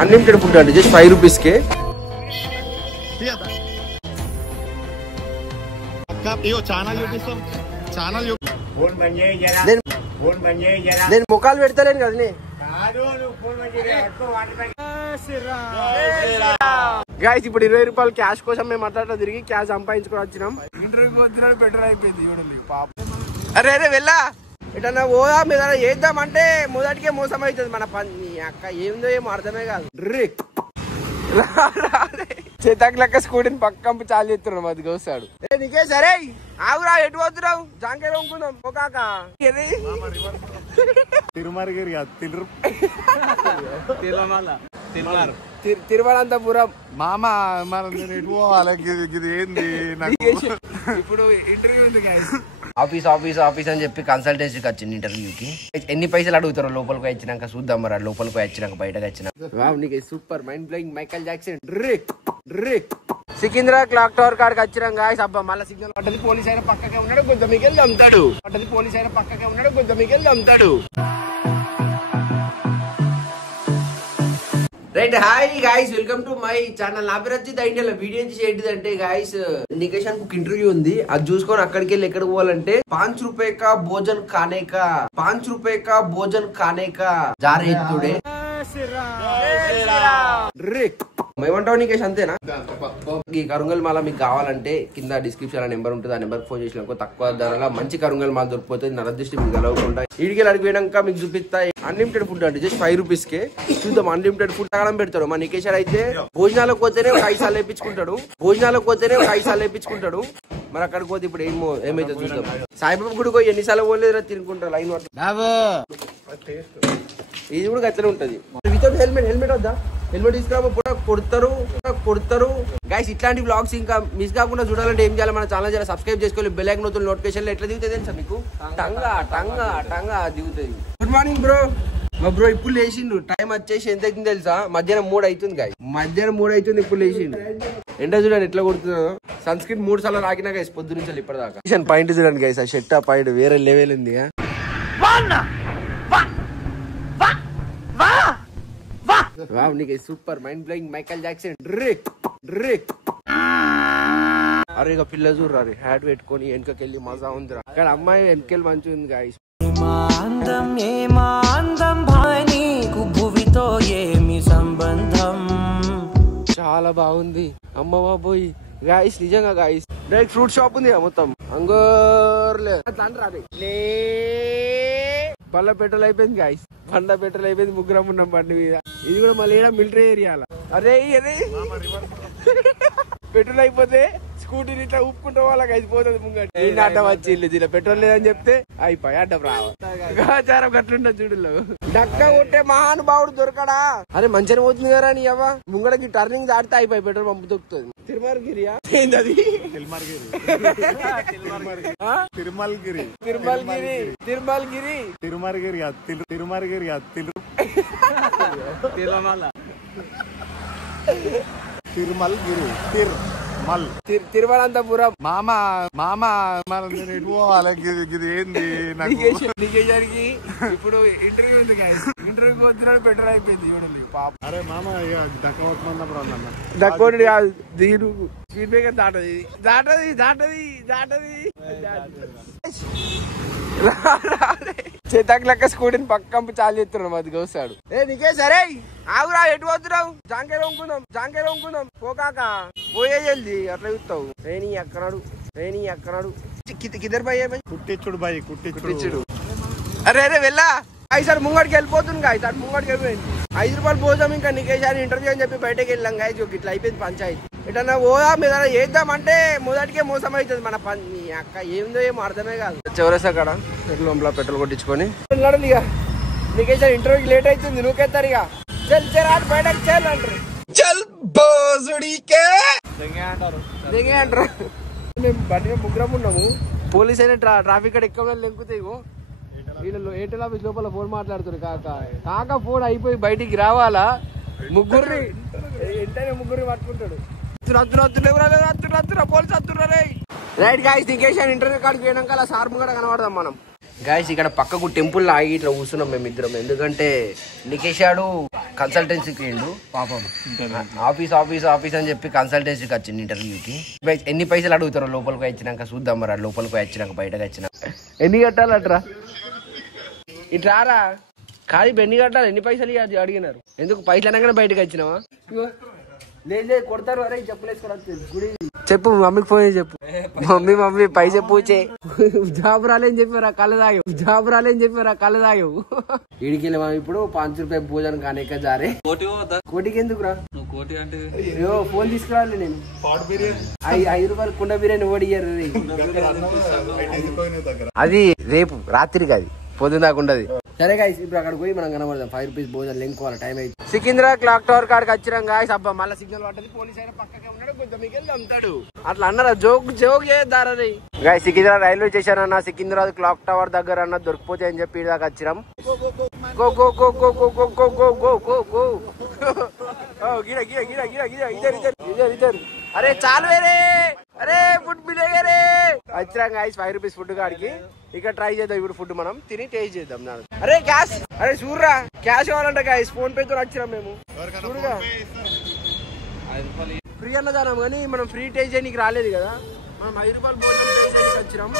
Unlimited food అండి, just 5 rupees కే. నేను ముఖాలు పెడతలేను కదా. గైస్ ఇప్పుడు 20 రూపాయలు క్యాష్ కోసం మేము అట్లా తిరిగి క్యాష్ సంపాదించుకొని వచ్చినాం. ఇంటర్వ్యూకి వచ్చినాడు, పెట్రోల్ అయిపోయింది చూడండి పాప. అరే అరే వెళ్ళా ఎటన్నా పోదా మీద చేద్దామంటే మొదటికే మోసం అవుతుంది మన పని. అక్క ఏందో ఏమో అర్థమే కాదు. చేతాకి లెక్క స్కూటీని పక్కంపు చాలు చేస్తున్నాం, అది వస్తాడు. నీకే సరే ఆగురా, ఎటు వద్దురావు జాంకాయ వంకుందాం పోకాక. తిరువనంతపురం మామ ఏంది ఇప్పుడు ఇంటర్వ్యూ ఉంది. ఆఫీస్ ఆఫీస్ ఆఫీస్ అని చెప్పి కన్సల్టెన్సీకి వచ్చింది ఇంటర్వ్యూకి. ఎన్ని పైసలు అడుగుతారో లోపలికి వచ్చినాక చూద్దాం. మరి లోపలికి వచ్చినాక బయటకు వచ్చినాక నీకు super mind blowing Michael Jackson Secunderabad clock tower కాడికి వచ్చినాం గాయ్స్. అబ్బా మళ్ళీ సిగ్నల్ పట్టది, పోలీస్ అయినా పక్కకే ఉన్నాడు, కొంత మిగిలి అమ్ముతాడు. పట్టది పోలీస్ అయినా పక్కకే ఉన్నాడు, కొంత మిగిలి అమ్ముతాడు. Right, hi guys, welcome to my channel. నా పేరు వచ్చి ఇండియాలో వీడియో ఏంటిదంటే గాయ్స్, నికేషన్ ఒక ఇంటర్వ్యూ ఉంది, అది చూసుకొని అక్కడికి వెళ్ళి ఎక్కడికి పోవాలంటే 5 రూపాయ కా భోజన్ ఖానే కా 5 రూపాయ కా భోజన్ ఖానే కా జారే తుడే. ఏమంటావు నికేష్, అంతేనా? ఈ కరుంగల్ మాల మీకు కావాలంటే కింద డిస్క్రిప్షన్ లో నెంబర్ ఉంటుంది, ఆ నెంబర్ ఫోన్ చేసినాక తక్కువ ధరలో మంచి కరుంగల్ మాల దొరికిపోతుంది. నరదృష్టి మీకు కలవకుండా ఇడికి అడిగిపోయాక మీకు చూపిస్తాయి. అన్లిమిటెడ్ ఫుడ్ అంటే జస్ట్ 5 రూపీస్ కే చూద్దాం. అన్లిమిటెడ్ ఫుడ్ తాగడం పెడతాడు. మా నికేష్ అయితే భోజనాలకు పోతేనే 5 సార్లు వేయించుకుంటాడు, భోజనాలకు పోతేనే 5 సార్లు వేయించుకుంటాడు. మరి అక్కడికి పోతే ఇప్పుడు ఏమైతే చూద్దాం. సాయిబాబా గుడికి ఎన్నిసార్లు పోలేదు తినుకుంటారు లైన్. ఇది కూడా అట్లనే ఉంటది. వితౌట్ హెల్మెట్ వద్దా? హెల్మెట్ తీసుకురా కొడతారు గైస్. ఇట్లాంటి బ్లాగ్స్ ఇంకా మిస్ కాకుండా చూడాలంటే ఏం చేయాలి? మన ఛానల్ చాలా సబ్స్క్రైబ్ చేసుకోవాలి. బెల్ ఐకాన్ నొత్తులు నోటిఫికేషన్ ఎట్లా దిగుతుంది తెలుసా మీకు? టంగా దిగుతుంది. Good morning bro. మా బ్రో ఇప్పుడు లేచిండు. టైం వచ్చేసి ఎంత అవుతుంది తెలుసా? మధ్యాహ్నం 3 అవుతుంది గాయస్. మధ్యాహ్నం 3 అవుతుంది, ఇప్పుడు లేచిండు. ఎండ చూడండి ఎట్లా కొడుతున్నాడు. సన్ స్క్రీన్ 3 సార్లు రాకినా గైస్ పొద్దు నుంచి ఇప్పటిదాకా. పాయింట్ చూడండి గైస్, ఆ షర్ట్ ఆ పాయింట్ వేరే లెవెల్ ఉంది. Super mind blowing Michael Jackson. అరే ఇక పిల్ల చూడరా, హ్యాట్ పెట్టుకొని వెనకకెళ్ళి మజా ఉందిరా. అక్కడ అమ్మాయి వెనకెళ్ళి మంచిగా ఉంది గాయస్. చాలా బాగుంది. అమ్మ బాబోయ్ గాయస్, నిజంగా గాయస్. డైరెక్ట్ ఫ్రూట్ షాప్ ఉంది మొత్తం. అంగోర్లే పళ్ళ పెట్రోల్ అయిపోయింది గాయస్. పండ పెట్రోల్ అయిపోయింది. ముగ్గురం ఉన్నాం బండి మీద. ఇది కూడా మళ్ళీ మిలిటరీ ఏరియాల. అరే పెట్రోల్ అయిపోతే స్కూటీని ఇట్లా ఊపుకుంటా వాళ్ళకి అయిపోతుంది ముంగట. అడ్డం వచ్చి ఇలా పెట్రోల్ లేదని చెప్తే అయిపోయి అడ్డం రావాచారం గట్లుంటది చూడులో. డక్క కొట్టే మహానుభావుడు దొరకడా? అరే మంచిగా పోతుంది కదా నీ అవ్వ. ముంగడకి టర్నింగ్ దాటితే అయిపోయి పెట్రోల్ పంపు దొరుకుతుంది. తిరుమలగిరియా ఏంది? తిరువనంతపురం మామ ఏంది నికేషన్కి ఇప్పుడు ఇంటర్వ్యూ ఉంది గాయస్. ఇంటర్వ్యూకి వచ్చినాడు, పెట్రోల్ అయిపోయింది చూడండి పాప. అరే మామ దక్కోడు కాదు, దీని స్పీడ్ బ్రేకర్ దాటది. చేతాకి లెక్క స్కూటీని పక్కంపు చాలు చేస్తున్నాం, అది వస్తాడు. నీకే సరే ఆగురా, ఎటు వద్దురావు జాంకాయ వంకుందాం పోకాక. పోయే జల్ది అట్లా చూస్తావు. రేణి అక్కనాడు కిద్దరు కుట్టించుడు. అరే వెళ్ళా సార్ ముంగడికి వెళ్ళిపోతుంది గాయ. సార్ ముంగడికి వెళ్ళిపోయింది. 5 రూపాయలు భోజనం ఇంకా నికేష్ ఇంటర్వ్యూ అని చెప్పి బయటకు వెళ్ళాం గాయ. ఇట్లా అయిపోయింది పంచాయతీ. ఎటన్నా పోదా మీద చేద్దామంటే మొదటికే మోసం అవుతుంది మన పని. అక్క ఏందో ఏమో అర్థమే కాదు. చివరేసా కాడ లోపల పెట్రోల్ కొట్టించుకొని వెళ్ళాడు. ఇక నికేష్ ఇంటర్వ్యూకి లేట్ అవుతుంది, నువ్వుకెత్తారు. ఇక చల్ బయటకు చల్ అంటారు. దిగే అంటారు. మేము బండి మీద ముగ్గురం ఉన్నాము. పోలీస్ అయినా ట్రాఫిక్ కాడ ఎక్కువ లెంకుతాయి. వీళ్ళు ఎయిర్టెల్ ఆఫీస్ లోపల ఫోన్ మాట్లాడుతున్నారు. కాక ఫోన్ అయిపోయి బయటికి రావాలా? ముగ్గురిని పట్టుకుంటాడు. రైట్ గాయస్, నికేషన్ ఇంటర్వ్యూ కాడికి పోయినాక అలా సార్ ముంగడ కనబడదాం మనం. గాయస్ ఇక్కడ పక్కకు టెంపుల్ ఆగి ఇట్లా కూర్చున్నాం మేము ఇద్దరం. ఎందుకంటే నికేషాడు కన్సల్టెన్సీకి వెళ్ళు పాపం. ఆఫీస్ అని చెప్పి కన్సల్టెన్సీకి వచ్చింది ఇంటర్వ్యూకి. ఎన్ని పైసలు అడుగుతారో లోపలికి వచ్చినాక చూద్దాం. మరి లోపలికి వచ్చినాక బయటకు వచ్చినాక ఎన్ని కట్టాలట్రా? ఇట్రారా కాదు ఎన్ని కట్టాలి, ఎన్ని పైసలు అడిగినారు. ఎందుకు పైసలు అనగానే బయటకు వచ్చినావా? లేదు కొడతారు. అరే చెప్పులేసుకోవడం చెప్పు మమ్మీకి ఫోన్ చేసి చెప్పు. మమ్మీ పైసే పూచే జాబ్ రాలేని చెప్పారు కళ్ళు తాగేవు. ఇడికెళ్ళి మనం ఇప్పుడు 5 రూపాయలు భోజనం కానీ ఎక్క జారే. కోటికి ఎందుకు రా? ఫోన్ తీసుకురాలి నేను. 5 రూపాయలు కుండ బిర్యానీ ఓడియ్యారు. అది రేపు రాత్రికి, అది పొద్దున దాకా ఉండదు. సరే గాయస్ ఇప్పుడు అక్కడ పోయి మనం కనబడదాం. 5 రూపీస్ భోజనం లెంకోవాలి. టైం అయితే సికింద్రాబాద్ క్లాక్ టవర్ కాడికి వచ్చినాం గాయస్. అబ్బా మళ్ళీ సిగ్నల్ పట్టది. పోలీస్ అయినా పక్కకే ఉన్నాడు, కొంచెం మీకు అమ్ముతాడు. అట్లా అన్నారా? జోక్ చేద్దారని గాయస్. సికింద్రాబాద్ రైల్వే స్టేషన్ అన్న, సికింద్రాబాద్ క్లాక్ టవర్ దగ్గర అన్న దొరికిపోతే అని చెప్పి దాకా వచ్చినాం. Go go go go go go go go go go go. ఇద్దరు అరే చాలు వేరే. అరే ఫుడ్ మిలేగా రే. వచ్చినాం గాయస్ 5 రూపీస్ ఫుడ్ కాడికి. ఇక్కడ ట్రై చేద్దాం ఇప్పుడు ఫుడ్ మనం తిని టేస్ట్ చేద్దాం. అరే క్యాష్, అరే చూడరా క్యాష్ కావాలంట గాయస్. ఫోన్ పే తో వచ్చినాం మేము. చూడగా ఫ్రీ అన్నదానం కానీ మనం ఫ్రీ టేస్ట్ చేయడానికి రాలేదు కదా. మనం 5 రూపాయలు భోజనం టేస్ట్ చేయడానికి వచ్చినాం.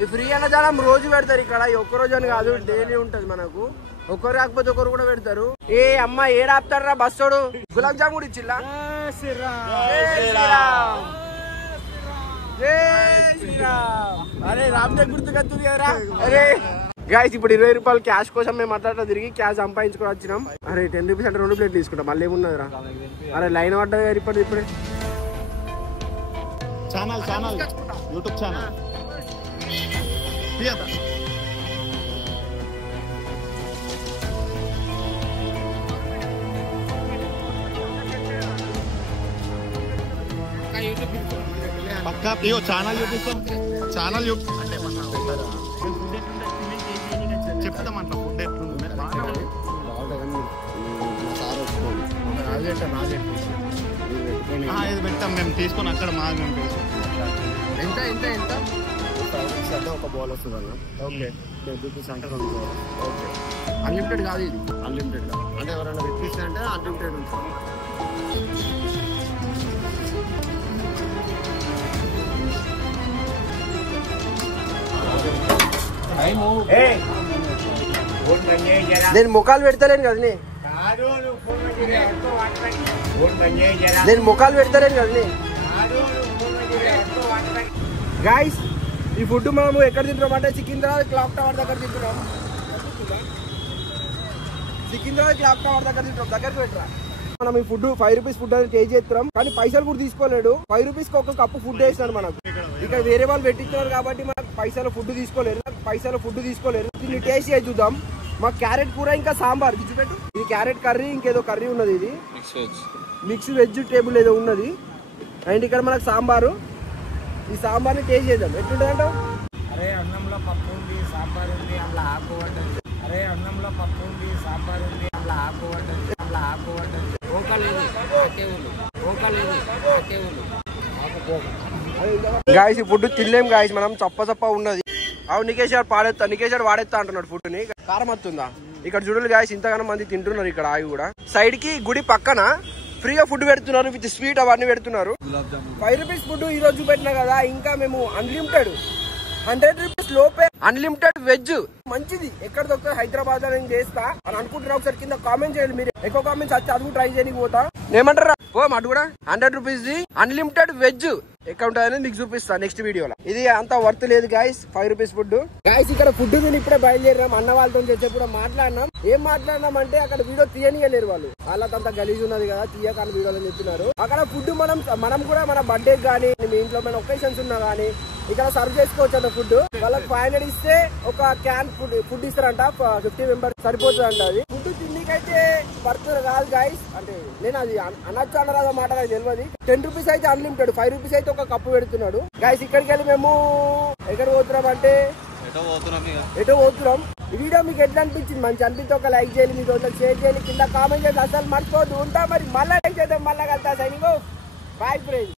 ఈ ఫ్రీ అన్నదానం రోజు పెడతారు ఇక్కడ. ఒక్క రోజు అని కాదు, డైలీ ఉంటది మనకు. ఒకరు కాకపోతే ఒకరు కూడా పెడతారు. ఏ అమ్మ ఏడాపుతారా బస్సోడు? గులాబ్ జామ్ కూడా ఇచ్చిల్లా? అరే రామ్ దగ్గర గుర్తుకొస్తుంది కదరా. అరే గాయస్ ఇప్పుడు 20 రూపాయలు క్యాష్ కోసం మేము అట్లా తిరిగి క్యాష్ సంపాదించుకొని వచ్చినాం. అరే 10 రూపీస్ అంటే 2 ప్లేట్లు తీసుకుంటాం. మళ్ళీ ఏమున్నదిరా? అరే లైన్ పడ్డది ఇప్పుడే. యూట్యూబ్ ఛానల్ పక్కా ఛానల్ చూపిస్తాం. ఛానల్ అంటే చెప్తాం అట్లా ఫుడ్ ఎట్లుంది ఇది పెట్టాం మేము తీసుకొని అక్కడ మాది మేము ఎంత ఎంత ఎంత అంటే ఒక బౌల్ వస్తుంది అన్న. ఓకే 10 రూపీస్ అంటే 2 బౌల్. ఓకే అన్లిమిటెడ్ కాదు ఇది. అన్లిమిటెడ్ కాదు అంటే ఎవరైనా రిక్వెస్ట్ అంటే అన్లిమిటెడ్ ఉంటుంది. నేను ముఖాలు పెడతలేను కదా. గాయస్ ఈ ఫుడ్ మనము ఎక్కడ తింటున్నాం అంటే సికింద్రాబాద్ క్లాక్ టవర్ దగ్గర తింటున్నాం. దగ్గరికి పెట్టరా. మనం ఈ ఫుడ్ 5 రూపీస్ ఫుడ్ అనేది టేస్ట్ చేస్తున్నాం. కానీ పైసలు కూడా తీసుకోలేడు. 5 రూపీస్ కి ఒక కప్పు ఫుడ్ వేస్తాడు మనకు. ఇక్కడ వేరే వాళ్ళు పెట్టిస్తున్నారు కాబట్టి మనకు పైసలు ఫుడ్ తీసుకోలేరు. దీన్ని టేస్ట్ చేసి చూద్దాం. మాకు క్యారెట్ కూర ఇంకా సాంబార్ ఇచ్చిపెట్టు. ఇది క్యారెట్ కర్రీ, ఇంకేదో కర్రీ ఉన్నది. ఇది మిక్స్ వెజ్ టేబుల్ ఏదో ఉన్నది. అండ్ ఇక్కడ మనకు సాంబారు. ఈ సాంబార్ని టేస్ట్ చేద్దాం ఎట్లుంటుంది అంటావు? అరే అన్నంలో పప్పు ఉంది, సాంబార్ ఉంది, అందులో ఆకు పడ్డది. గాయస్ ఈ ఫుడ్ తినలేం గాయస్ మనం. చప్ప ఉన్నది. అవు నికేష్ వాడేస్తా అంటున్నాడు ఫుడ్ ని. కారం వస్తుందా? ఇక్కడ చూడాలి గాయస్ ఇంతగానో మంది తింటున్నారు ఇక్కడ. ఆగి కూడా సైడ్ కి గుడి పక్కన ఫ్రీగా ఫుడ్ పెడుతున్నారు. విత్ స్వీట్ అవన్నీ పెడుతున్నారు. 5 రూపీస్ ఫుడ్ ఈ రోజు పెట్టినా కదా. ఇంకా మేము అన్లిమిటెడ్ 100 రూపీస్ లోపే అన్లిమిటెడ్ వెజ్ మంచిది. ఎక్కడ దొరుకుతుంది హైదరాబాద్ లో నేను చేస్తా అని అనుకుంటున్నా. ఒకసారి కింద కామెంట్ చేయండి. మీరు ఎక్కువ కామెంట్స్ వచ్చి అది ట్రై చేయడానికి పోతా. ఏమంటారా? అటు కూడా 100 రూపీస్ అన్లిమిటెడ్ వెజ్ ఎక్కడ ఉంటుందని మీకు చూపిస్తా నెక్స్ట్ వీడియోలో. ఇది అంత వర్త్ లేదు గాయస్ 5 రూపీస్ ఫుడ్. గాయస్ ఇక్కడ ఫుడ్ తిని ఇప్పుడే బయలుదేరాం. అన్న వాళ్ళతో చెప్పి మాట్లాడినాం. ఏం మాట్లాడినాం అంటే అక్కడ వీడియో తీయనియలేరు వాళ్ళు. వాళ్ళకంత గలీజ్ ఉన్నది కదా తీయకాని వీడియోలు అని చెప్తున్నారు. అక్కడ ఫుడ్ మనం కూడా మన బర్త్డే కానీ మీ ఇంట్లో మన ఒకేషన్స్ ఉన్నా కానీ ఇక్కడ సర్వ్ చేసుకోవచ్చు అంట ఫుడ్. వాళ్ళకి 500 ఇస్తే ఒక క్యాన్ ఫుడ్ ఇస్తారంట. 50 మెంబర్స్ సరిపోతుంది అంట. అది ఫుడ్ తిండికైతే పడుతుంది కాదు గాయస్. అంటే నేను అది అనొచ్చు అన్నరాదా మాట నాకు తెలియదు. 10 రూపీస్ అయితే అన్లిమిటెడ్, 5 రూపీస్ అయితే ఒక కప్పు పెడుతున్నాడు. గాయస్ ఇక్కడికి వెళ్ళి మేము ఎక్కడ పోతున్నాం అంటే ఎటో పోతున్నాం. ఈ వీడియో మీకు ఎట్లా అనిపించింది? మంచి అనిపిస్తే ఒక లైక్ చేయాలి, మీ రోజులకు షేర్ చేయాలి, కింద కామెంట్ చేయాలి. అసలు మర్చిపోవద్దు. ఉంటా మరి మళ్ళీ లైక్ చేద్దాం. మళ్ళీ కలుతా. సైనింగ్. Bye friends.